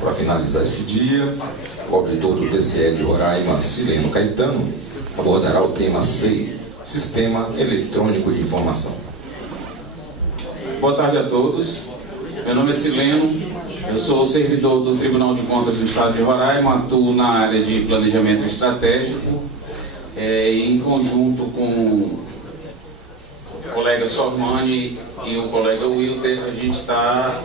Para finalizar esse dia, o auditor do TCE de Roraima, Sileno Caetano, abordará o tema SEI, Sistema Eletrônico de Informação. Boa tarde a todos. Meu nome é Sileno, eu sou servidor do Tribunal de Contas do Estado de Roraima, atuo na área de planejamento estratégico, em conjunto com o colega Sormani e o colega Wilder, a gente está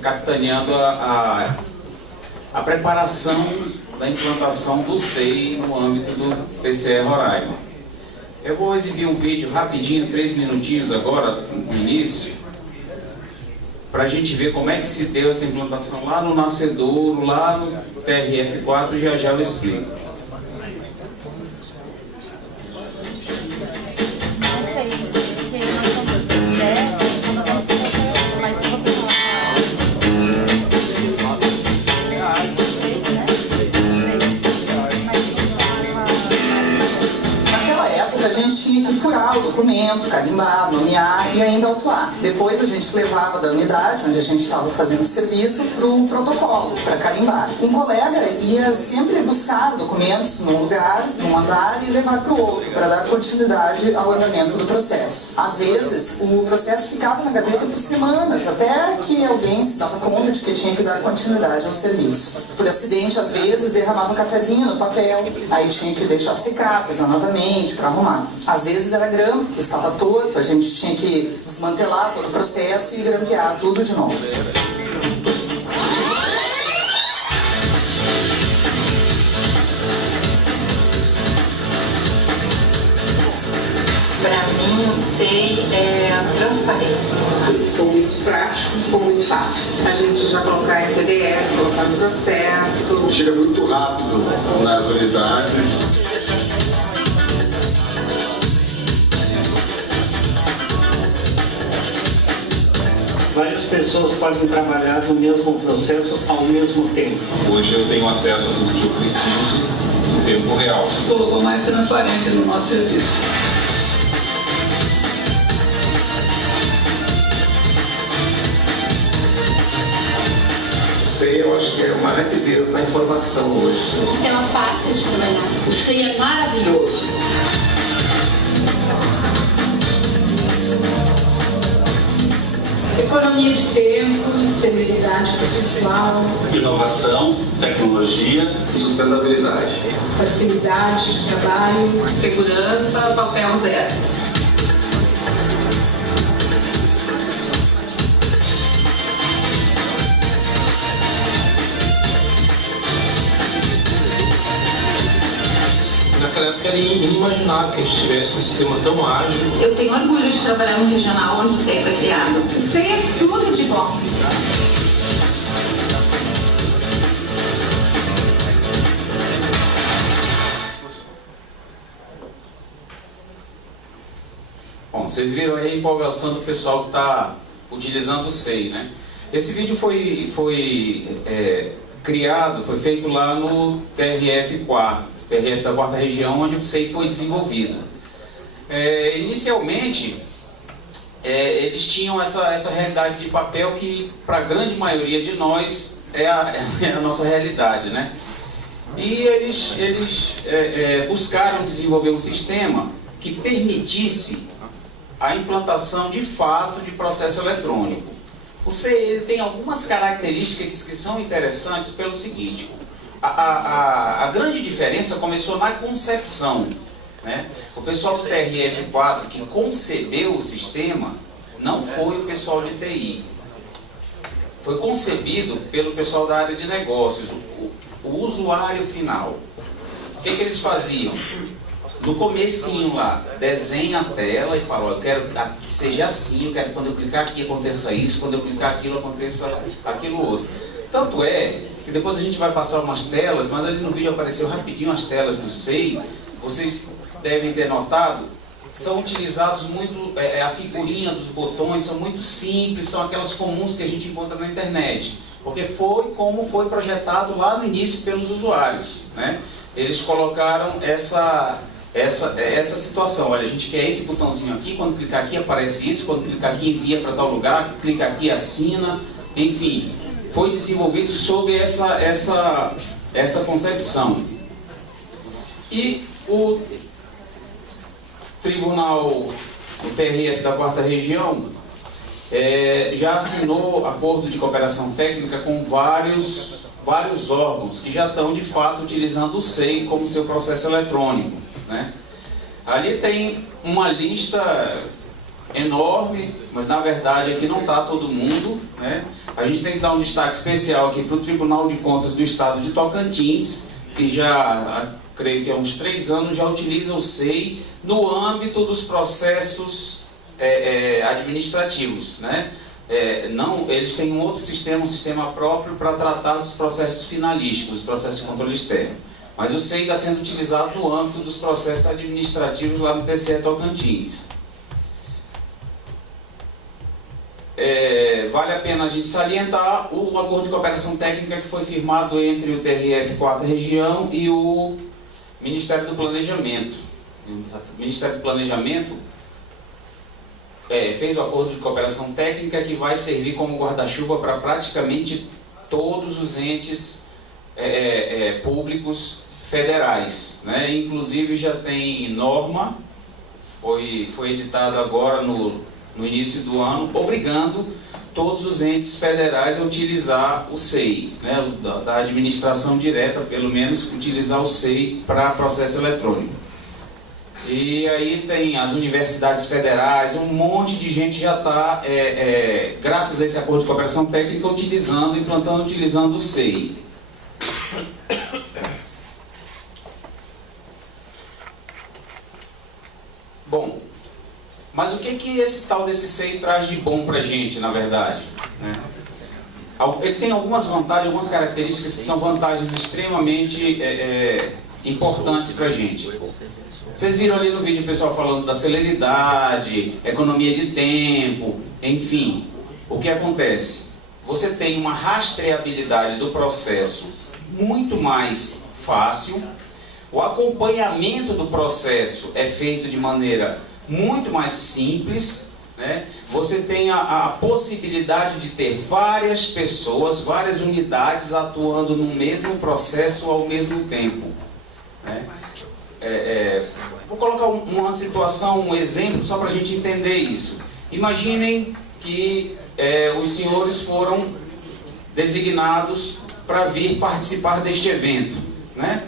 capitaneando a preparação da implantação do SEI no âmbito do TCE Roraima. Eu vou exibir um vídeo rapidinho, 3 minutinhos agora, no início, para a gente ver como é que se deu essa implantação lá no Nascedouro, lá no TRF4, e já eu explico. A gente tinha que furar o documento, carimbar, nomear e ainda autuar. Depois a gente levava da unidade onde a gente estava fazendo o serviço para o protocolo, para carimbar. Um colega ia sempre buscar documentos num lugar, num andar e levar para o outro, para dar continuidade ao andamento do processo. Às vezes, o processo ficava na gaveta por semanas, até que alguém se dava conta de que tinha que dar continuidade ao serviço. Por acidente, às vezes, derramava um cafezinho no papel, aí tinha que deixar secar, para usar novamente, para arrumar. Às vezes era grampo, que estava torto, a gente tinha que desmantelar todo o processo e grampear tudo de novo. Para mim, o SEI é a transparência. Ficou muito prático, ficou muito fácil. A gente já colocar em PDF, colocar no processo. Chega muito rápido nas unidades. Várias pessoas podem trabalhar no mesmo processo ao mesmo tempo. Hoje eu tenho acesso a tudo que eu preciso no tempo real. Colocou mais transparência no nosso serviço. O SEI, eu acho que é uma rapidez na informação hoje. O sistema fácil de trabalhar. O SEI é maravilhoso. Economia de tempo, celeridade processual, Inovação, tecnologia, Sustentabilidade. facilidade de trabalho, Segurança, papel zero. Naquela época era inimaginável que a gente tivesse um sistema tão ágil. Eu tenho orgulho de trabalhar no regional onde o SEI foi criado. o SEI é tudo de bom. Bom, vocês viram aí a empolgação do pessoal que está utilizando o SEI, né? Esse vídeo foi criado, foi feito lá no TRF4, TRF da 4ª região, onde o SEI foi desenvolvido. Inicialmente, eles tinham essa realidade de papel que, para a grande maioria de nós, é a nossa realidade, né? E eles buscaram desenvolver um sistema que permitisse a implantação de fato de processo eletrônico. O SEI ele tem algumas características que são interessantes pelo seguinte: a grande diferença começou na concepção, né? O pessoal do TRF4 que concebeu o sistema não foi o pessoal de TI. Foi concebido pelo pessoal da área de negócios, o usuário final. O que eles faziam? No comecinho lá, desenha a tela e fala, ó, eu quero que seja assim, eu quero que quando eu clicar aqui aconteça isso, quando eu clicar aquilo aconteça aquilo outro. Tanto é que depois a gente vai passar umas telas, mas ali no vídeo apareceu rapidinho as telas do SEI, vocês devem ter notado, são utilizados muito, a figurinha dos botões são muito simples, são aquelas comuns que a gente encontra na internet, porque foi como foi projetado lá no início pelos usuários, né? Eles colocaram essa situação, olha, a gente quer esse botãozinho aqui, quando clicar aqui aparece isso, quando clicar aqui envia para tal lugar, clica aqui assina, enfim, foi desenvolvido sob essa concepção. E o Tribunal, o TRF da 4ª Região, já assinou acordo de cooperação técnica com vários órgãos que já estão de fato utilizando o SEI como seu processo eletrônico, né? Ali tem uma lista enorme, mas na verdade aqui não está todo mundo, né? A gente tem que dar um destaque especial aqui para o Tribunal de Contas do Estado de Tocantins, que já, creio que há uns 3 anos, já utiliza o SEI no âmbito dos processos administrativos, né? Não, eles têm um outro sistema, um sistema próprio para tratar dos processos finalísticos, dos processos de controle externo. Mas o SEI está sendo utilizado no âmbito dos processos administrativos lá no TCE Tocantins. Vale a pena a gente salientar o acordo de cooperação técnica que foi firmado entre o TRF 4ª Região e o Ministério do Planejamento. O Ministério do Planejamento fez o acordo de cooperação técnica que vai servir como guarda-chuva para praticamente todos os entes públicos federais, né? Inclusive já tem norma, foi editada agora no início do ano, obrigando todos os entes federais a utilizar o SEI, né? Da administração direta, pelo menos, utilizar o SEI para processo eletrônico. E aí tem as universidades federais, um monte de gente já está, graças a esse acordo de cooperação técnica, utilizando o SEI. Bom, mas o que esse tal desse SEI traz de bom para a gente, na verdade, né? Ele tem algumas vantagens, algumas características que são vantagens extremamente importantes para a gente. Vocês viram ali no vídeo o pessoal falando da celeridade, economia de tempo, enfim. O que acontece? Você tem uma rastreabilidade do processo muito mais fácil, o acompanhamento do processo é feito de maneira muito mais simples, né? Você tem a possibilidade de ter várias pessoas, várias unidades atuando no mesmo processo ao mesmo tempo, né? Vou colocar uma situação, um exemplo, só para a gente entender isso. Imaginem que os senhores foram designados para vir participar deste evento, né?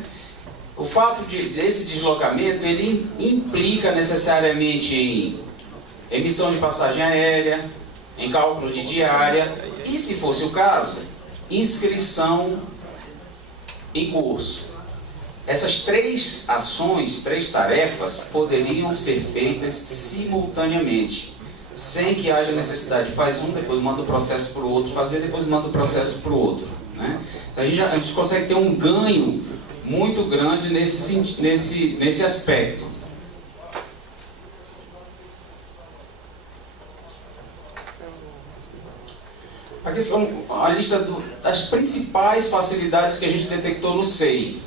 O fato desse deslocamento, ele implica necessariamente em emissão de passagem aérea, em cálculos de diária e, se fosse o caso, inscrição em curso. Essas 3 ações, 3 tarefas, poderiam ser feitas simultaneamente, sem que haja necessidade de faz um, depois manda o processo para o outro fazer, depois manda o processo para o outro, né? A gente consegue ter um ganho muito grande nesse aspecto. Aqui são a lista das principais facilidades que a gente detectou no SEI.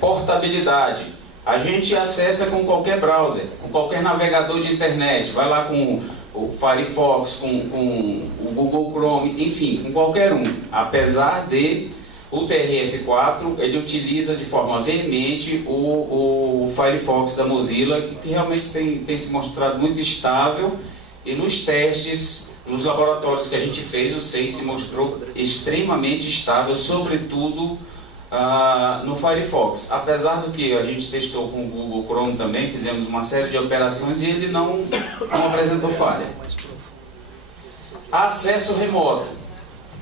Portabilidade. A gente acessa com qualquer browser, com qualquer navegador de internet. Vai lá com o Firefox, com o Google Chrome, enfim, com qualquer um. Apesar de o TRF4, ele utiliza de forma veemente o Firefox da Mozilla, que realmente tem se mostrado muito estável, e nos testes, nos laboratórios que a gente fez, o SEI se mostrou extremamente estável, sobretudo no Firefox. Apesar do que a gente testou com o Google Chrome também, fizemos uma série de operações e ele não apresentou falha. Acesso remoto.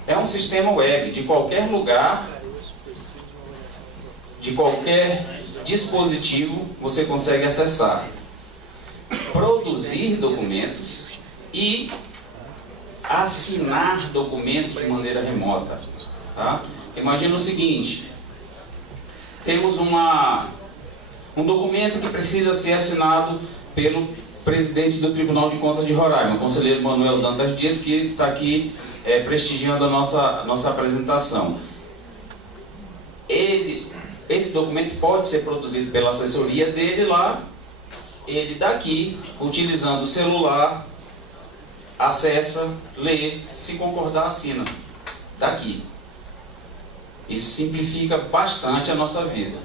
É um sistema web, de qualquer lugar, de qualquer dispositivo, você consegue acessar. Produzir documentos e assinar documentos de maneira remota. Tá? Imagina o seguinte, temos um documento que precisa ser assinado pelo presidente do Tribunal de Contas de Roraima, o conselheiro Manuel Dantas Dias, que está aqui prestigiando a nossa apresentação. Esse documento pode ser produzido pela assessoria dele lá, ele daqui, utilizando o celular, acessa, lê, se concordar, assina. daqui. Isso simplifica bastante a nossa vida.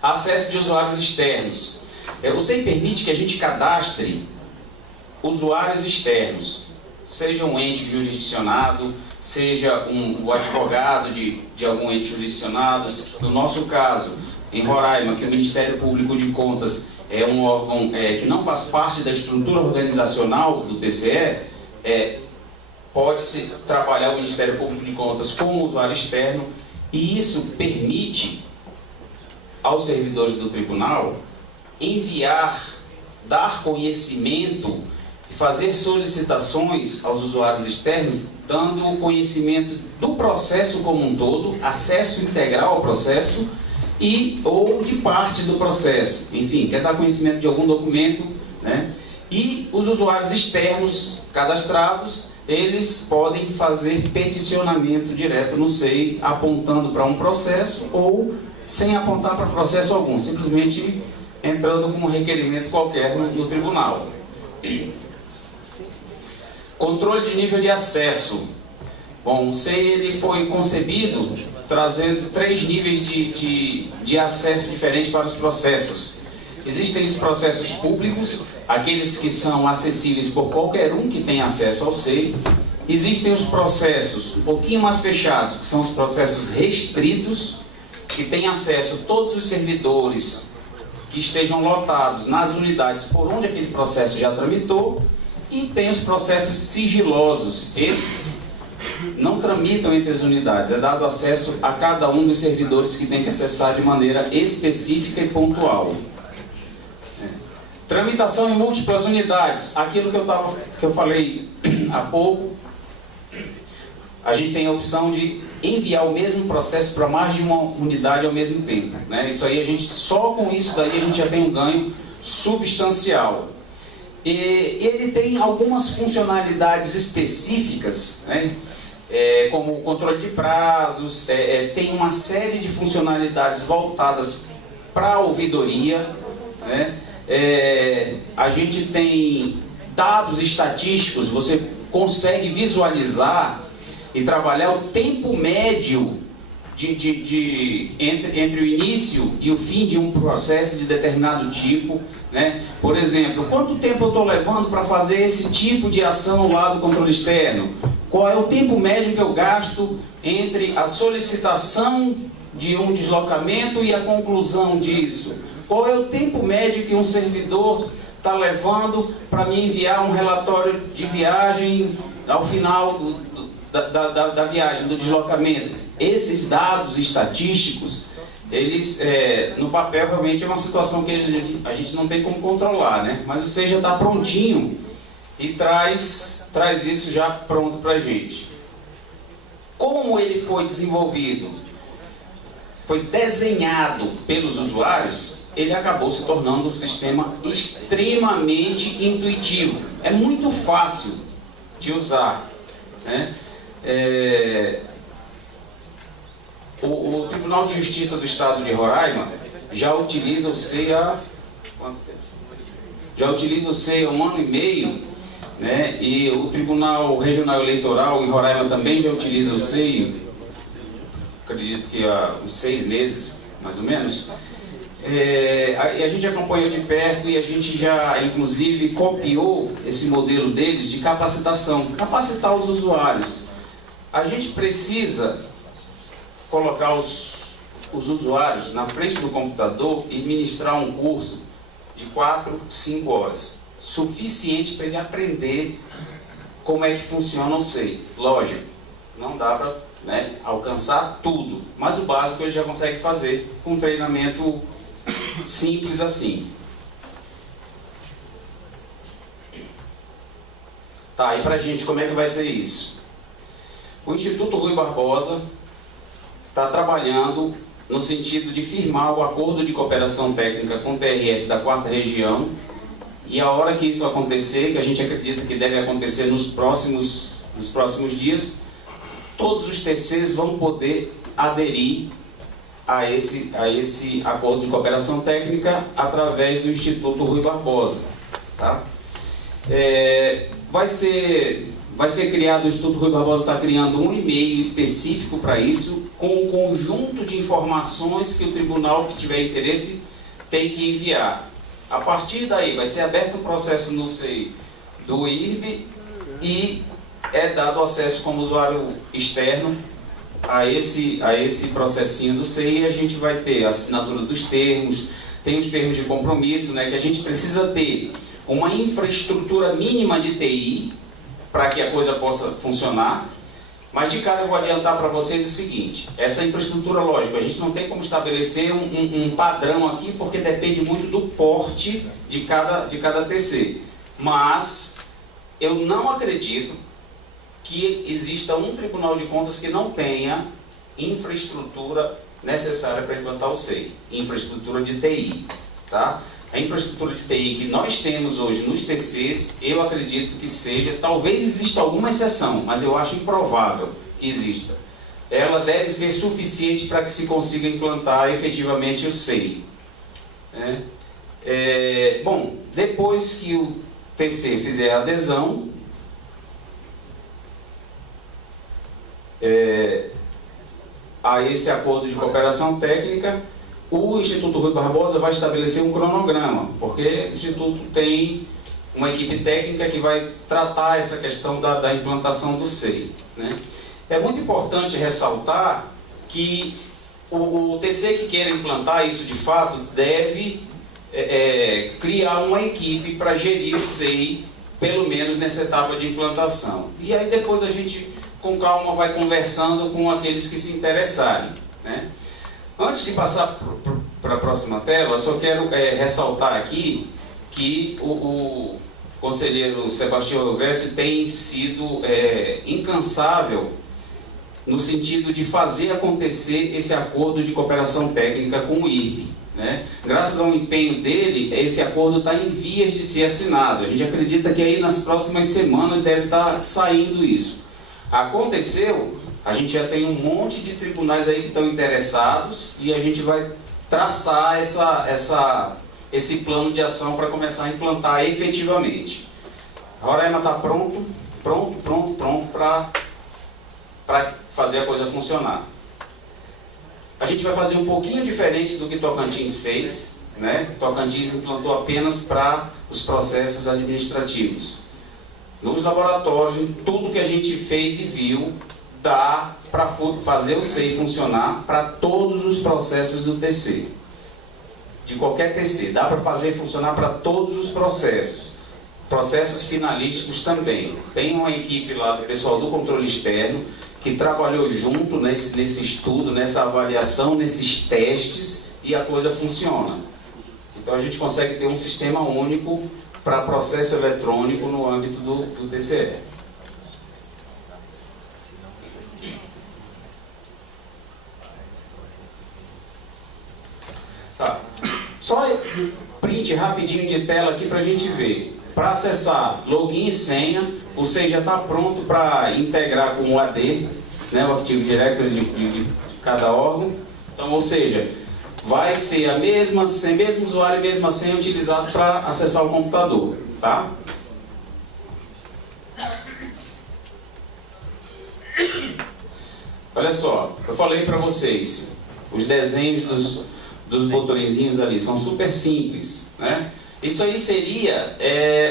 Acesso de usuários externos. O SEI permite que a gente cadastre usuários externos, seja um ente jurisdicionado, seja o advogado de algum ente jurisdicionado. No nosso caso, em Roraima, que o Ministério Público de Contas é um órgão que não faz parte da estrutura organizacional do TCE, pode-se trabalhar o Ministério Público de Contas como usuário externo, e isso permite aos servidores do tribunal enviar, dar conhecimento, fazer solicitações aos usuários externos, dando conhecimento do processo como um todo, acesso integral ao processo ou de partes do processo. Enfim, quer dar conhecimento de algum documento, né? E os usuários externos cadastrados, eles podem fazer peticionamento direto no SEI, apontando para um processo ou sem apontar para processo algum, simplesmente entrando com um requerimento qualquer no tribunal. Controle de nível de acesso. Bom, o SEI ele foi concebido trazendo 3 níveis de acesso diferentes para os processos. Existem os processos públicos, aqueles que são acessíveis por qualquer um que tem acesso ao SEI. Existem os processos um pouquinho mais fechados, que são os processos restritos, que têm acesso todos os servidores que estejam lotados nas unidades por onde aquele processo já tramitou. E tem os processos sigilosos. Esses não tramitam entre as unidades, é dado acesso a cada um dos servidores que tem que acessar de maneira específica e pontual. Tramitação em múltiplas unidades. Aquilo que eu falei há pouco, a gente tem a opção de enviar o mesmo processo para mais de uma unidade ao mesmo tempo, né? Isso aí, só com isso daí a gente já tem um ganho substancial. E ele tem algumas funcionalidades específicas, né? Como o controle de prazos, tem uma série de funcionalidades voltadas para a ouvidoria, né? A gente tem dados estatísticos, você consegue visualizar e trabalhar o tempo médio entre o início e o fim de um processo de determinado tipo, né? Por exemplo, quanto tempo eu estou levando para fazer esse tipo de ação lá do controle externo? Qual é o tempo médio que eu gasto entre a solicitação de um deslocamento e a conclusão disso? Qual é o tempo médio que um servidor está levando para me enviar um relatório de viagem ao final da viagem, do deslocamento? Esses dados estatísticos, eles, no papel, realmente é uma situação que a gente não tem como controlar, né? Mas você já está prontinho e traz isso já pronto para a gente. Como ele foi desenvolvido, foi desenhado pelos usuários, ele acabou se tornando um sistema extremamente intuitivo. É muito fácil de usar, né? O Tribunal de Justiça do Estado de Roraima já utiliza o SEI há 1 ano e meio, né? E o Tribunal Regional Eleitoral em Roraima também já utiliza o SEI, acredito que há uns 6 meses, mais ou menos. A gente acompanhou de perto e a gente já, inclusive, copiou esse modelo deles de capacitação, capacitar os usuários. A gente precisa colocar os usuários na frente do computador e ministrar um curso de 4, 5 horas, suficiente para ele aprender como é que funciona o SEI. Lógico, não dá para, né, alcançar tudo, mas o básico ele já consegue fazer com um treinamento simples assim. Tá, e pra gente, como é que vai ser isso? O Instituto Rui Barbosa está trabalhando no sentido de firmar o acordo de cooperação técnica com o TRF da 4ª Região, e a hora que isso acontecer, que a gente acredita que deve acontecer nos próximos dias, todos os TCs vão poder aderir a esse acordo de cooperação técnica através do Instituto Rui Barbosa, tá? Vai ser vai ser criado, o Instituto Rui Barbosa está criando um e-mail específico para isso, com um conjunto de informações que o tribunal que tiver interesse tem que enviar. A partir daí vai ser aberto um processo no SEI do IRB e é dado acesso como usuário externo a esse processinho do SEI, e a gente vai ter a assinatura dos termos, tem os termos de compromisso, né, que a gente precisa ter uma infraestrutura mínima de TI para que a coisa possa funcionar. Mas de cara eu vou adiantar para vocês o seguinte: essa infraestrutura, lógico, a gente não tem como estabelecer um padrão aqui, porque depende muito do porte de cada TC. Mas eu não acredito que exista um Tribunal de Contas que não tenha infraestrutura necessária para implantar o SEI, infraestrutura de TI, tá? A infraestrutura de TI que nós temos hoje nos TCs, eu acredito que seja, talvez exista alguma exceção, mas eu acho improvável que exista. Ela deve ser suficiente para que se consiga implantar efetivamente o SEI, né? Bom, depois que o TC fizer a adesão, a esse acordo de cooperação técnica, o Instituto Rui Barbosa vai estabelecer um cronograma, porque o Instituto tem uma equipe técnica que vai tratar essa questão da implantação do SEI, né? É muito importante ressaltar que o TC que queira implantar isso de fato deve criar uma equipe para gerir o SEI, pelo menos nessa etapa de implantação. E aí depois a gente, com calma, vai conversando com aqueles que se interessarem, né? Antes de passar para a próxima tela, eu só quero ressaltar aqui que o conselheiro Sebastião Elvésio tem sido incansável no sentido de fazer acontecer esse acordo de cooperação técnica com o IRB, né? Graças ao empenho dele, esse acordo está em vias de ser assinado. A gente acredita que aí nas próximas semanas deve estar saindo isso. Aconteceu, a gente já tem um monte de tribunais aí que estão interessados e a gente vai traçar esse plano de ação para começar a implantar efetivamente. A Roraima está pronto para fazer a coisa funcionar. A gente vai fazer um pouquinho diferente do que Tocantins fez, né? Tocantins implantou apenas para os processos administrativos. Nos laboratórios, tudo que a gente fez e viu dá para fazer o SEI funcionar para todos os processos do TC. De qualquer TC, dá para fazer funcionar para todos os processos. Processos finalísticos também. Tem uma equipe lá do pessoal do controle externo que trabalhou junto nesse estudo, nessa avaliação, nesses testes, e a coisa funciona. Então a gente consegue ter um sistema único para processo eletrônico no âmbito do TCE. Tá. Só print rapidinho de tela aqui para a gente ver. Para acessar login e senha, o SEI já está pronto para integrar com o AD, né, o Active Directory de cada órgão. Então, ou seja, vai ser a mesmo usuário e mesma senha utilizado para acessar o computador, tá? Olha só, eu falei para vocês, os desenhos dos botõezinhos ali são super simples, né? Isso aí seria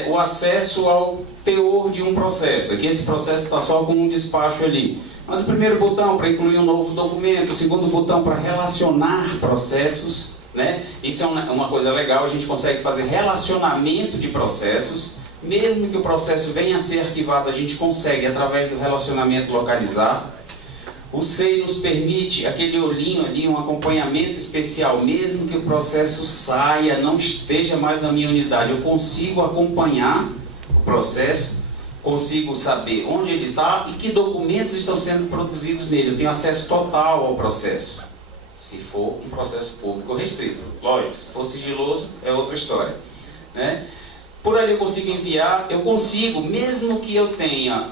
o acesso ao teor de um processo. Aqui esse processo está só com um despacho ali. Mas o primeiro botão para incluir um novo documento, o segundo botão para relacionar processos, né? Isso é uma coisa legal, a gente consegue fazer relacionamento de processos. Mesmo que o processo venha a ser arquivado, a gente consegue, através do relacionamento, localizar. O SEI nos permite aquele olhinho ali, um acompanhamento especial, mesmo que o processo saia, não esteja mais na minha unidade, eu consigo acompanhar o processo, consigo saber onde ele está e que documentos estão sendo produzidos nele. Eu tenho acesso total ao processo, se for um processo público restrito. Lógico, se for sigiloso, é outra história, né? Por ali eu consigo enviar, eu consigo, mesmo que eu tenha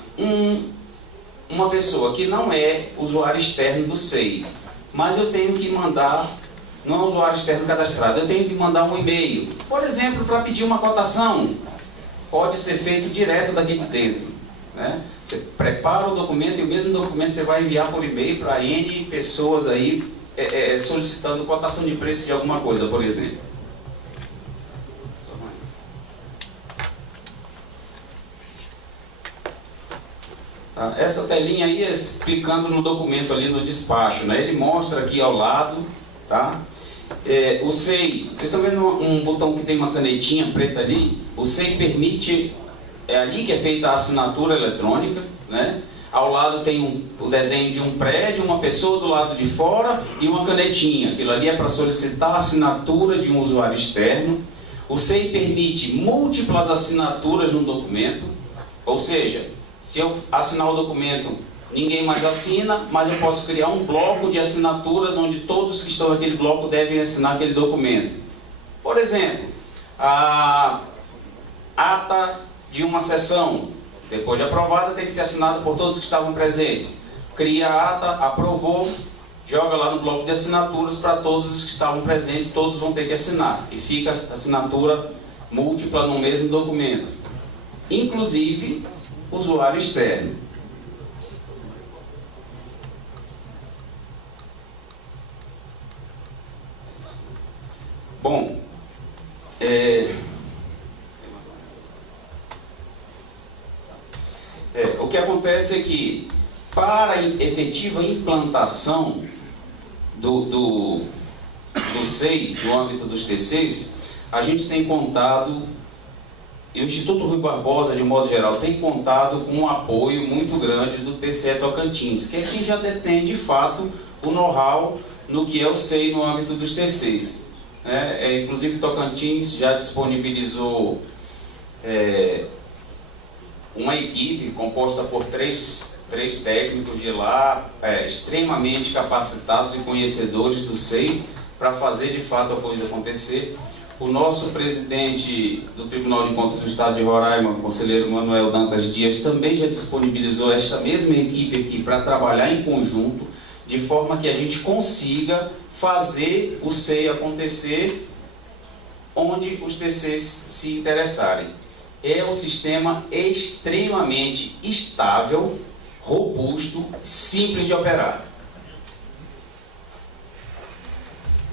uma pessoa que não é usuário externo do SEI, mas eu tenho que mandar, não é usuário externo cadastrado, eu tenho que mandar um e-mail, por exemplo, para pedir uma cotação, pode ser feito direto daqui de dentro, né? Você prepara o documento e o mesmo documento você vai enviar por e-mail para N pessoas aí solicitando cotação de preço de alguma coisa, por exemplo. Tá? Essa telinha aí é explicando no documento ali no despacho, né? Ele mostra aqui ao lado, tá? O SEI, vocês estão vendo um botão que tem uma canetinha preta ali? O SEI permite, é ali que é feita a assinatura eletrônica, né? Ao lado tem o desenho de um prédio, uma pessoa do lado de fora e uma canetinha. Aquilo ali é para solicitar a assinatura de um usuário externo. O SEI permite múltiplas assinaturas no documento, ou seja, se eu assinar o documento, ninguém mais assina, mas eu posso criar um bloco de assinaturas onde todos que estão naquele bloco devem assinar aquele documento. Por exemplo, a ata de uma sessão, depois de aprovada, tem que ser assinada por todos que estavam presentes. Cria a ata, aprovou, joga lá no bloco de assinaturas para todos os que estavam presentes, todos vão ter que assinar. E fica a assinatura múltipla no mesmo documento. Inclusive, usuário externo. Bom, o que acontece é que, para a efetiva implantação do SEI, no âmbito dos TCs, a gente tem contado, e o Instituto Rui Barbosa, de modo geral, tem contado com um apoio muito grande do TCE Tocantins, que é quem já detém, de fato, o know-how no que é o SEI no âmbito dos TCs. Inclusive, Tocantins já disponibilizou uma equipe composta por três técnicos de lá, extremamente capacitados e conhecedores do SEI, para fazer de fato a coisa acontecer. O nosso presidente do Tribunal de Contas do Estado de Roraima, o conselheiro Manuel Dantas Dias, também já disponibilizou esta mesma equipe aqui para trabalhar em conjunto, de forma que a gente consiga fazer o SEI acontecer onde os TCs se interessarem. É um sistema extremamente estável, robusto, simples de operar.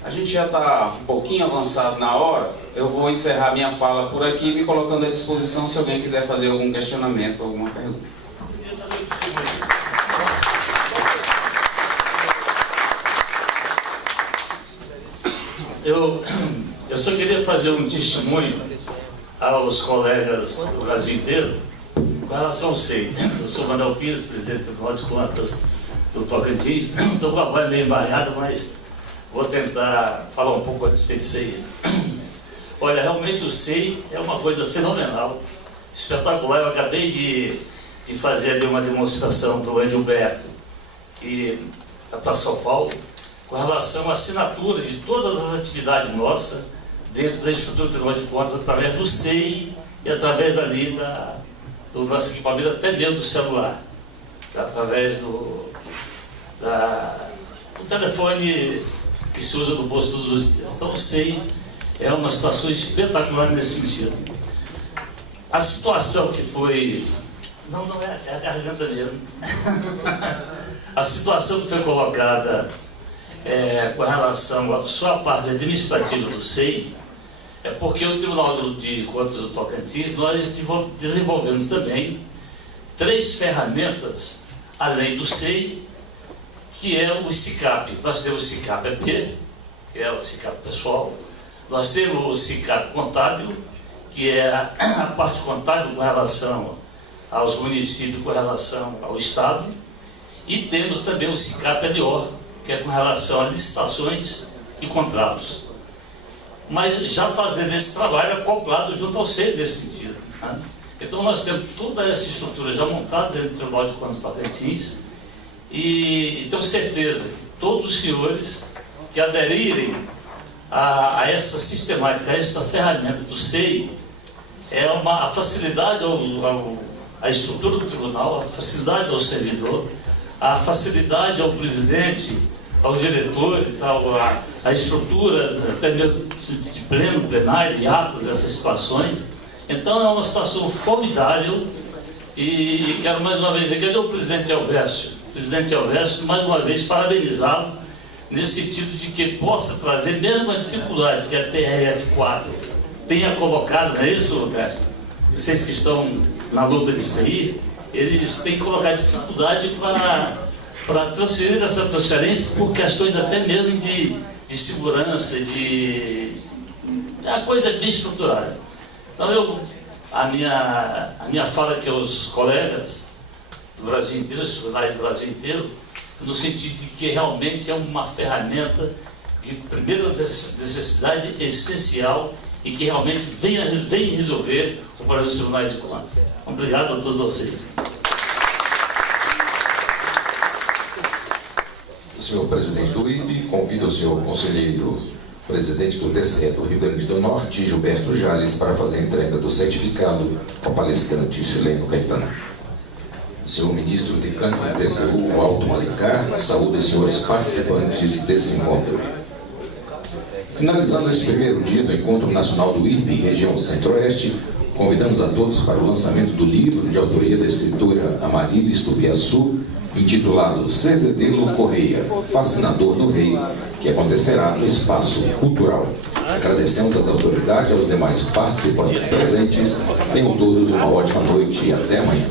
A gente já está um pouquinho avançado na hora, eu vou encerrar minha fala por aqui, me colocando à disposição se alguém quiser fazer algum questionamento, alguma pergunta. Eu só queria fazer um testemunho aos colegas do Brasil inteiro com relação ao SEI. Eu sou Manuel Pires, presidente do Tribunal de Contas do Tocantins. Estou com a voz meio embargada, mas vou tentar falar um pouco a respeito do SEI. Olha, realmente o SEI é uma coisa fenomenal, espetacular. Eu acabei de fazer ali uma demonstração para o Edilberto e para São Paulo, com relação à assinatura de todas as atividades nossas dentro da estrutura do Tribunal de Contas, através do SEI e através ali do nosso equipamento, até mesmo do celular, através do telefone que se usa no bolso todos os dias. Então o SEI é uma situação espetacular nesse sentido. A situação que foi... Não é a garganta mesmo. A situação que foi colocada com relação à sua parte administrativa do SEI, é porque o Tribunal de Contas do Tocantins, nós desenvolvemos também 3 ferramentas, além do SEI, que é o SICAP. Nós temos o SICAP-EP, que é o SICAP pessoal, nós temos o SICAP contábil, que é a parte contábil com relação aos municípios, com relação ao Estado, e temos também o SICAP-LO, que é com relação a licitações e contratos. Mas já fazendo esse trabalho acoplado junto ao SEI nesse sentido. Né? Então nós temos toda essa estrutura já montada dentro do Tribunal de Contas do Tocantins e tenho certeza que todos os senhores que aderirem a essa sistemática, a esta ferramenta do SEI, é a facilidade à estrutura do tribunal, a facilidade ao servidor, a facilidade ao presidente, aos diretores, à estrutura até mesmo de pleno, plenário, de atos, essas situações. Então é uma situação formidável E quero mais uma vez dizer, cadê o presidente Elvésio? Presidente Elvésio, mais uma vez, parabenizá-lo nesse sentido de que possa trazer, mesmo a dificuldade que a TRF4 tenha colocado, não é isso, Castro? Vocês que estão na luta disso aí, eles têm que colocar dificuldade para transferir essa transferência por questões até mesmo de segurança, a coisa bem estruturada. Então a minha fala aqui aos colegas do Brasil inteiro, os tribunais do Brasil inteiro, no sentido de que realmente é uma ferramenta de primeira necessidade essencial e que realmente vem resolver o problema dos tribunais de contas. Obrigado a todos vocês. O senhor presidente do IRB convida o senhor conselheiro presidente do TCE do Rio Grande do Norte, Gilberto Jales, para fazer a entrega do certificado ao palestrante Sileno Caetano. O senhor ministro decano do TCU, Alto Malicar, saúda os senhores participantes desse encontro. Finalizando esse primeiro dia do Encontro Nacional do IRB, região Centro-Oeste, convidamos a todos para o lançamento do livro de autoria da escritora Amarilis Tupiaçu, intitulado Cezedelo Correia, Fascinador do Rei, que acontecerá no Espaço Cultural. Agradecemos às autoridades e aos demais participantes presentes. Tenham todos uma ótima noite e até amanhã.